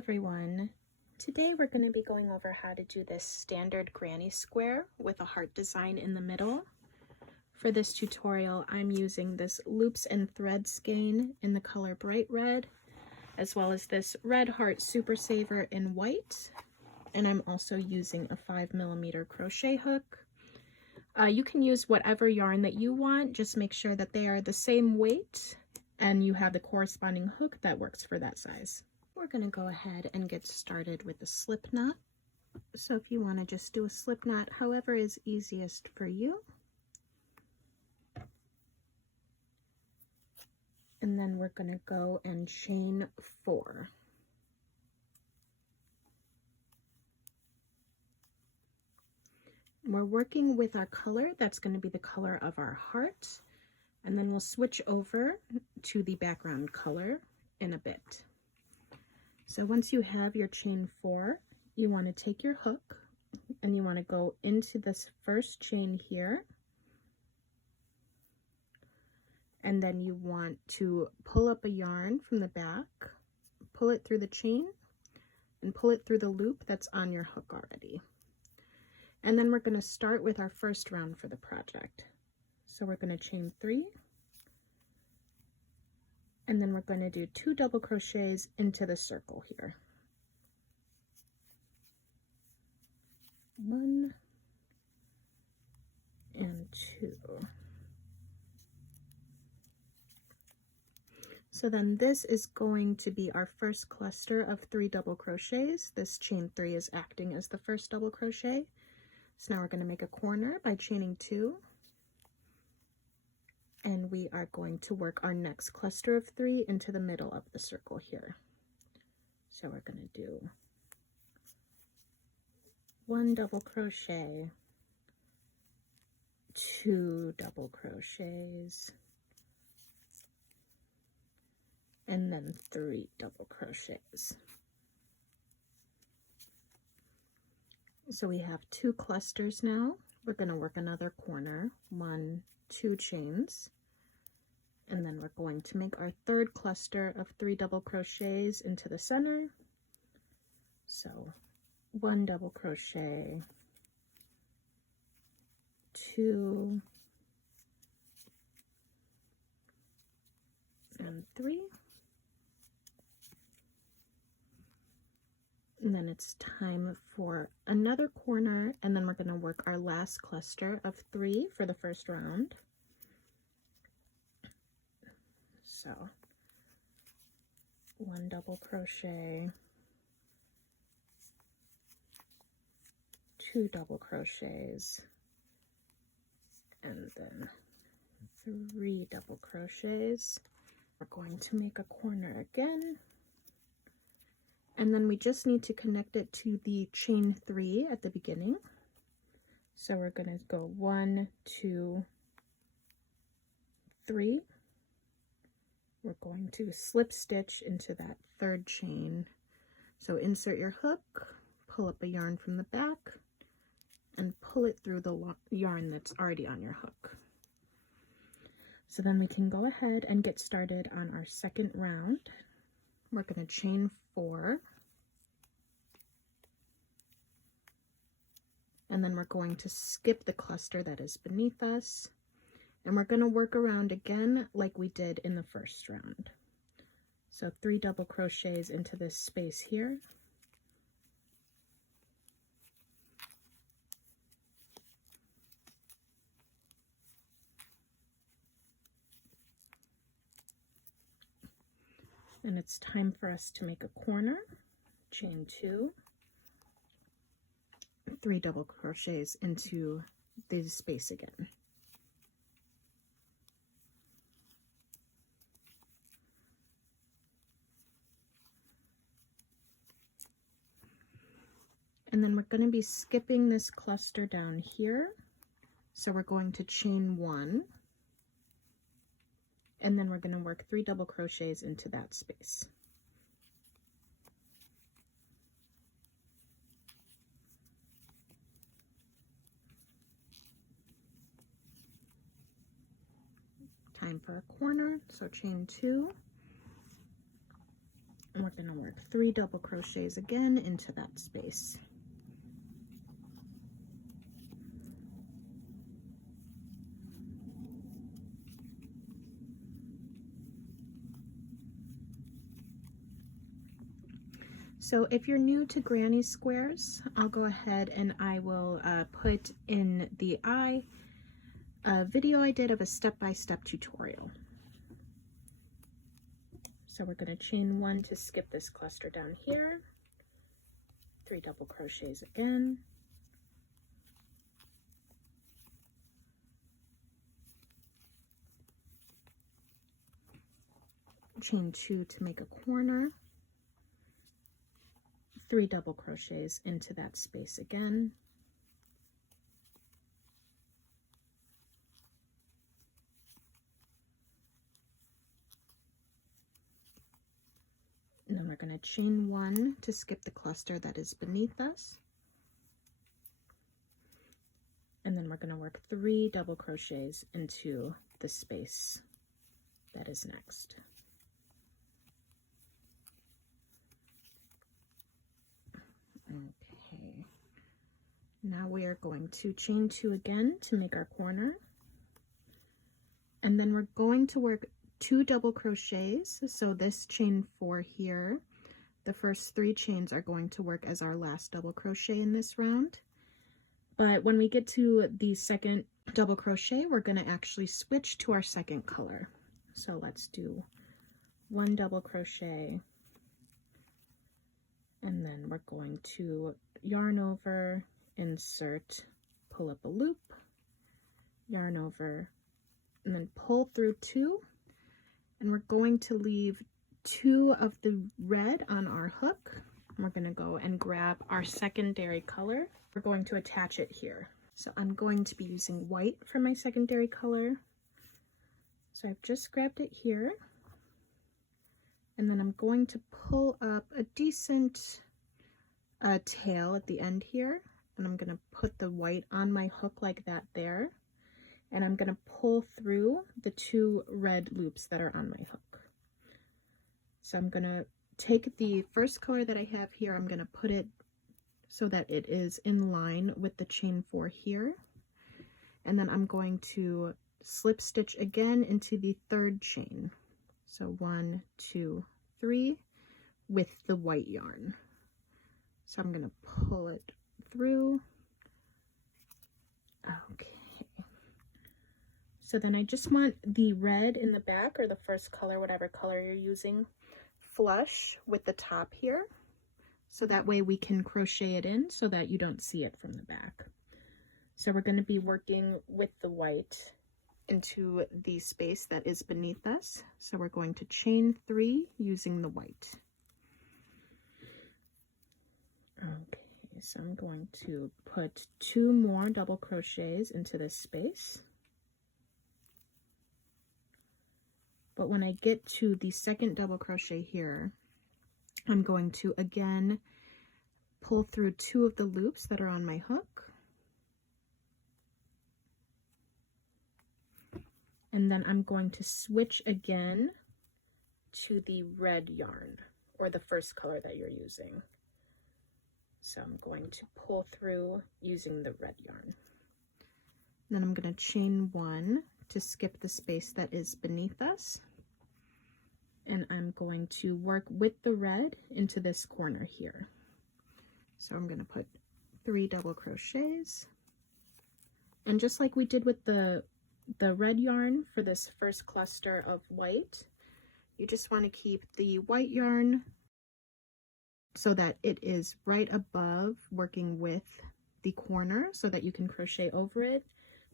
everyone. Today we're going to be going over how to do this standard granny square with a heart design in the middle. For this tutorial, I'm using this loops and thread skein in the color bright red, as well as this red heart super saver in white. And I'm also using a 5mm crochet hook. You can use whatever yarn that you want, just make sure that they are the same weight and you have the corresponding hook that works for that size. We're going to go ahead and get started with the slip knot. So if you want to just do a slip knot, however is easiest for you. And then we're going to go and chain 4. We're working with our color, that's going to be the color of our heart, and then we'll switch over to the background color in a bit. So once you have your chain 4, you want to take your hook and you want to go into this first chain here, and then you want to pull up a yarn from the back, pull it through the chain, and pull it through the loop that's on your hook already. And then we're going to start with our first round for the project. So we're going to chain 3, and then we're going to do 2 double crochets into the circle here. 1 and 2. So then this is going to be our first cluster of 3 double crochets. This chain 3 is acting as the first double crochet. So now we're going to make a corner by chaining 2, and we are going to work our next cluster of 3 into the middle of the circle here. So we're going to do 1 double crochet, 2 double crochets, and then 3 double crochets. So we have 2 clusters now. We're going to work another corner, 1, 2 chains, and then we're going to make our third cluster of 3 double crochets into the center. So 1 double crochet, 2, and 3. And then it's time for another corner, and then we're going to work our last cluster of 3 for the first round. So 1 double crochet, 2 double crochets, and then 3 double crochets. We're going to make a corner again. And then we just need to connect it to the chain 3 at the beginning. So we're going to go 1, 2, 3. We're going to slip stitch into that third chain. So insert your hook, pull up a yarn from the back, and pull it through the yarn that's already on your hook. So then we can go ahead and get started on our second round. We're going to chain 4. And then we're going to skip the cluster that is beneath us. And we're going to work around again like we did in the first round. So 3 double crochets into this space here. And it's time for us to make a corner. Chain 2. 3 double crochets into the space again. And then we're going to be skipping this cluster down here. So we're going to chain 1, and then we're going to work 3 double crochets into that space. Time for a corner, so chain 2, and we're we're going to work 3 double crochets again into that space. So if you're new to granny squares, I'll go ahead and I will put in the eye a video I did of a step-by-step tutorial. So we're going to chain 1 to skip this cluster down here, 3 double crochets again, chain 2 to make a corner, 3 double crochets into that space again, and then we're going to chain 1 to skip the cluster that is beneath us, and then we're going to work 3 double crochets into the space that is next. Okay, now we are going to chain 2 again to make our corner, and then we're going to work 2 double crochets. So this chain 4 here, the first 3 chains are going to work as our last double crochet in this round, but when we get to the second double crochet, we're going to actually switch to our second color. So let's do 1 double crochet, and then we're going to yarn over, insert, pull up a loop, yarn over, and then pull through 2, and we're going to leave 2 of the red on our hook. We're going to go and grab our secondary color. We're going to attach it here. So I'm going to be using white for my secondary color. So I've just grabbed it here, and then I'm going to pull up a decent tail at the end here, and I'm going to put the white on my hook like that there, and I'm going to pull through the 2 red loops that are on my hook. So I'm going to take the first color that I have here, I'm going to put it so that it is in line with the chain 4 here, and then I'm going to slip stitch again into the 3rd chain. So 1, 2, 3 with the white yarn. So I'm going to pull it through. Okay. So then I just want the red in the back, or the first color, whatever color you're using, flush with the top here. So that way we can crochet it in so that you don't see it from the back. So we're going to be working with the white into the space that is beneath us. So we're going to chain 3 using the white. Okay, so I'm going to put 2 more double crochets into this space. But when I get to the second double crochet here, I'm going to again pull through 2 of the loops that are on my hook. And then I'm going to switch again to the red yarn, or the first color that you're using. So I'm going to pull through using the red yarn. Then I'm going to chain 1 to skip the space that is beneath us. And I'm going to work with the red into this corner here. So I'm going to put 3 double crochets. And just like we did with the red yarn for this first cluster of white, you just want to keep the white yarn so that it is right above, working with the corner, so that you can crochet over it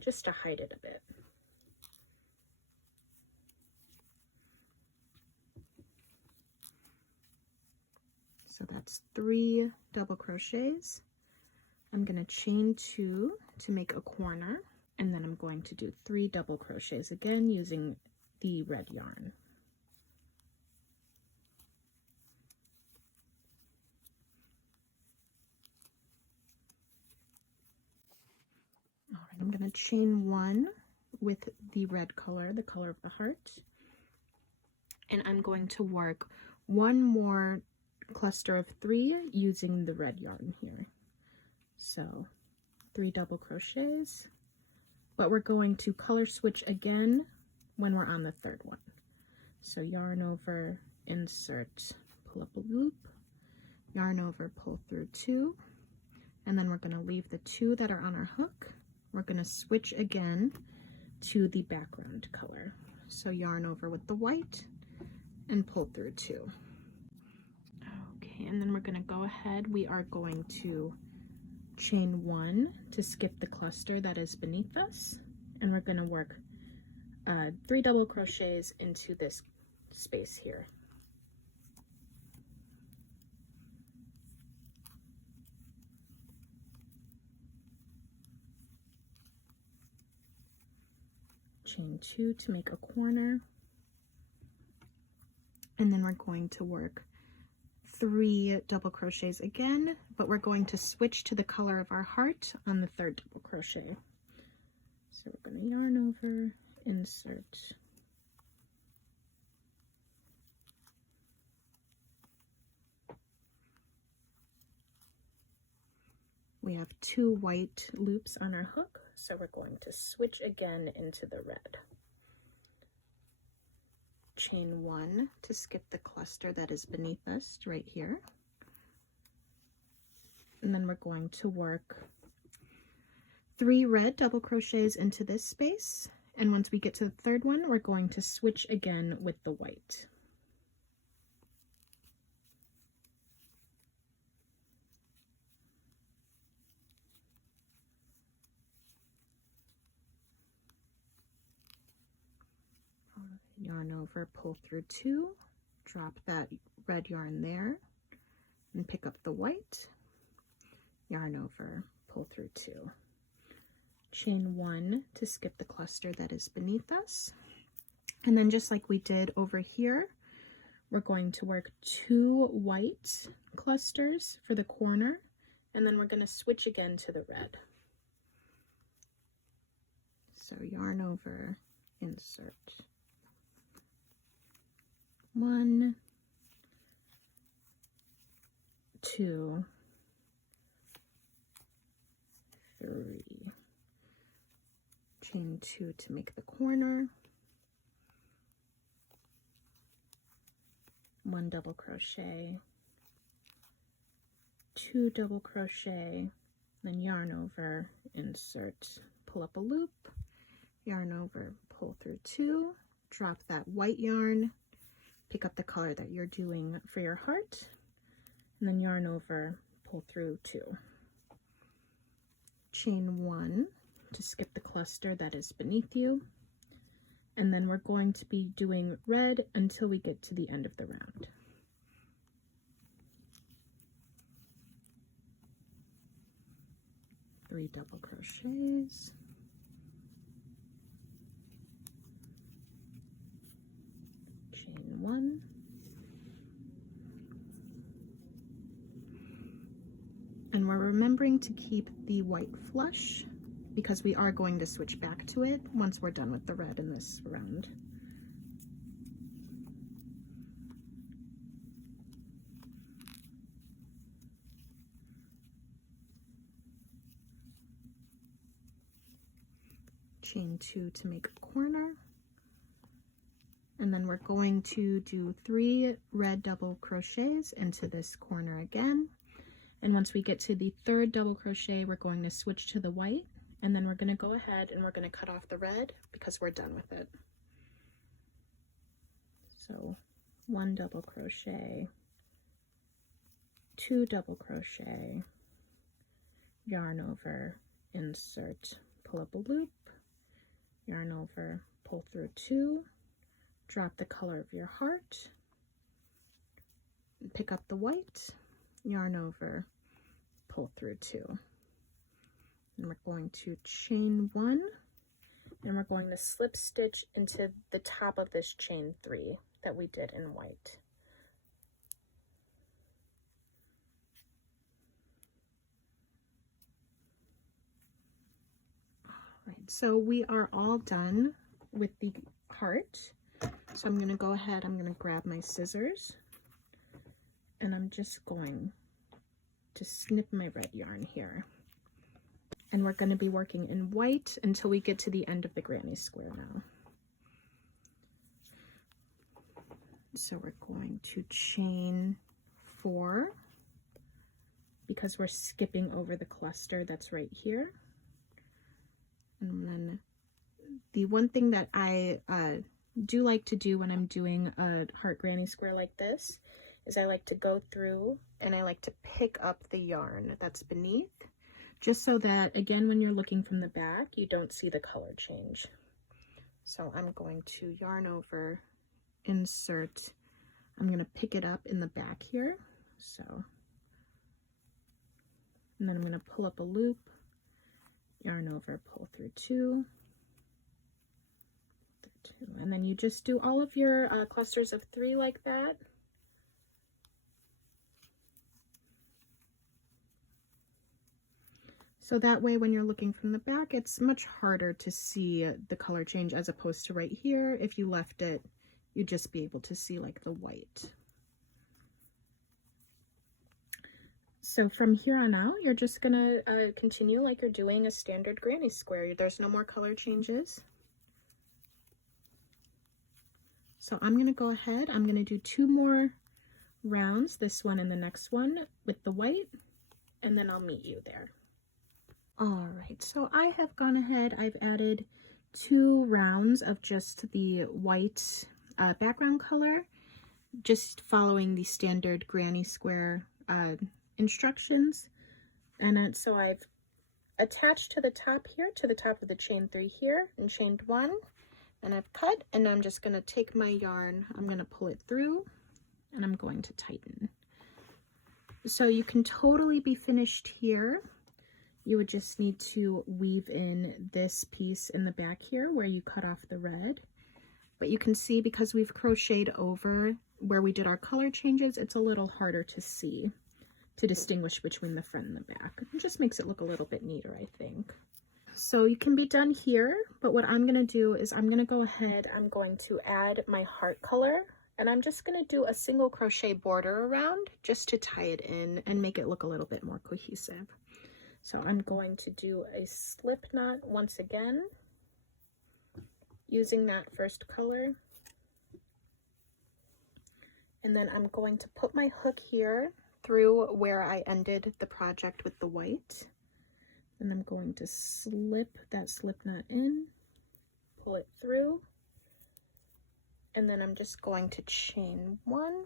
just to hide it a bit. So that's 3 double crochets. I'm going to chain 2 to make a corner, and then I'm going to do 3 double crochets again using the red yarn. All right, I'm going to chain 1 with the red color, the color of the heart, and I'm going to work one more cluster of 3 using the red yarn here. So 3 double crochets, but we're going to color switch again when we're on the 3rd one. So yarn over, insert, pull up a loop, yarn over, pull through 2, and then we're going to leave the 2 that are on our hook. We're going to switch again to the background color. So yarn over with the white and pull through 2. Okay, and then we're going to go ahead. We are going to chain 1 to skip the cluster that is beneath us, and we're going to work 3 double crochets into this space here. Chain 2 to make a corner, and then we're going to work 3 double crochets again, but we're going to switch to the color of our heart on the 3rd double crochet. So we're going to yarn over, insert, we have 2 white loops on our hook, so we're going to switch again into the red. Chain 1 to skip the cluster that is beneath us right here. And then we're going to work 3 red double crochets into this space. And once we get to the 3rd one, we're going to switch again with the white. Yarn over, pull through 2, drop that red yarn there, and pick up the white, yarn over, pull through 2. Chain 1 to skip the cluster that is beneath us. And then just like we did over here, we're going to work 2 white clusters for the corner, and then we're going to switch again to the red. So yarn over, insert. 1, 2, 3. Chain 2 to make the corner. 1 double crochet, 2 double crochet, then yarn over, insert, pull up a loop, yarn over, pull through 2, drop that white yarn, pick up the color that you're doing for your heart, and then yarn over, pull through 2. Chain 1 to skip the cluster that is beneath you, and then we're going to be doing red until we get to the end of the round. Three double crochets, chain 1, and we're remembering to keep the white flush because we are going to switch back to it once we're done with the red in this round. Chain 2 to make a corner, and then we're going to do 3 red double crochets into this corner again, and once we get to the 3rd double crochet, we're going to switch to the white, and then we're going to go ahead and we're going to cut off the red because we're done with it. So 1 double crochet, 2 double crochet, yarn over, insert, pull up a loop, yarn over, pull through 2, drop the color of your heart, pick up the white, yarn over, pull through 2. And we're going to chain 1, and we're going to slip stitch into the top of this chain 3 that we did in white. Alright, so we are all done with the heart. So I'm going to go ahead, I'm going to grab my scissors, And I'm just going to snip my red yarn here. And we're going to be working in white until we get to the end of the granny square now. So we're going to chain 4 because we're skipping over the cluster that's right here. And then the one thing that I do like to do when I'm doing a heart granny square like this is I like to go through and I like to pick up the yarn that's beneath, just so that, again, when you're looking from the back, you don't see the color change. So I'm going to yarn over, insert, I'm going to pick it up in the back here, so, and then I'm going to pull up a loop, yarn over, pull through 2, and then you just do all of your clusters of 3 like that. So that way when you're looking from the back, it's much harder to see the color change, as opposed to right here. If you left it, you'd just be able to see like the white. So from here on out, you're just gonna continue like you're doing a standard granny square. There's no more color changes. So I'm gonna go ahead, I'm gonna do 2 more rounds, this one and the next one with the white, and then I'll meet you there. All right, so I have gone ahead, I've added 2 rounds of just the white background color, just following the standard granny square instructions. And so I've attached to the top here, to the top of the chain 3 here, and chained 1, and I've cut, and I'm just going to take my yarn, I'm going to pull it through, and I'm going to tighten. So you can totally be finished here. You would just need to weave in this piece in the back here where you cut off the red. But you can see, because we've crocheted over where we did our color changes, it's a little harder to see, to distinguish between the front and the back. It just makes it look a little bit neater, I think. So you can be done here, but what I'm going to do is I'm going to go ahead, I'm going to add my heart color, and I'm just going to do a single crochet border around just to tie it in and make it look a little bit more cohesive. So I'm going to do a slip knot once again, using that first color. And then I'm going to put my hook here through where I ended the project with the white. And I'm going to slip that slip knot in, pull it through, and then I'm just going to chain 1.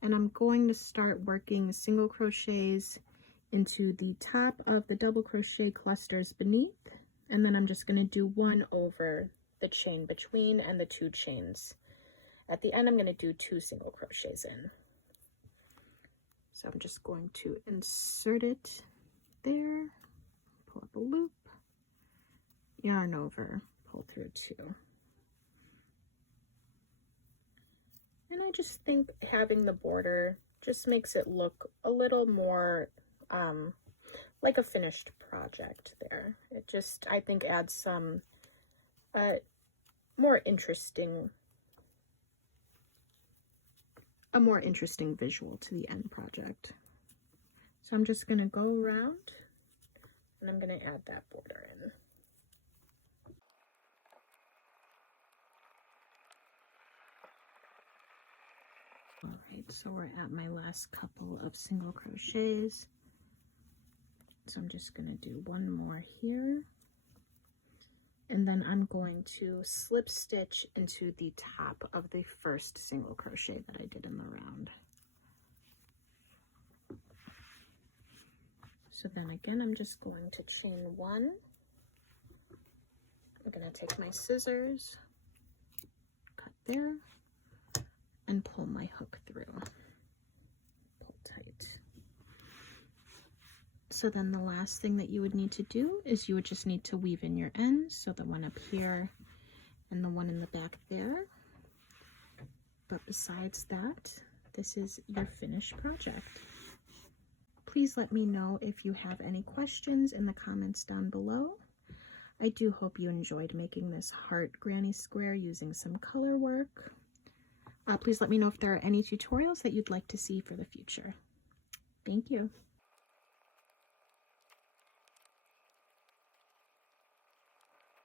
And I'm going to start working single crochets into the top of the double crochet clusters beneath, and then I'm just going to do 1 over the chain between and the 2 chains. At the end, I'm going to do 2 single crochets in. So I'm just going to insert it there, pull up a loop, yarn over, pull through 2. And I just think having the border just makes it look a little more like a finished project there. It just, I think, adds some more interesting visual to the end project. So I'm just going to go around and I'm going to add that border in. All right, so we're at my last couple of single crochets. So I'm just going to do 1 more here, and then I'm going to slip stitch into the top of the first single crochet that I did in the round. So then again, I'm just going to chain 1. I'm going to take my scissors, cut there, and pull my hook through. Pull tight. So then the last thing that you would need to do is you would just need to weave in your ends, so the one up here and the one in the back there. But besides that, this is your finished project. Please let me know if you have any questions in the comments down below. I do hope you enjoyed making this heart granny square using some color work. Please let me know if there are any tutorials that you'd like to see for the future. Thank you.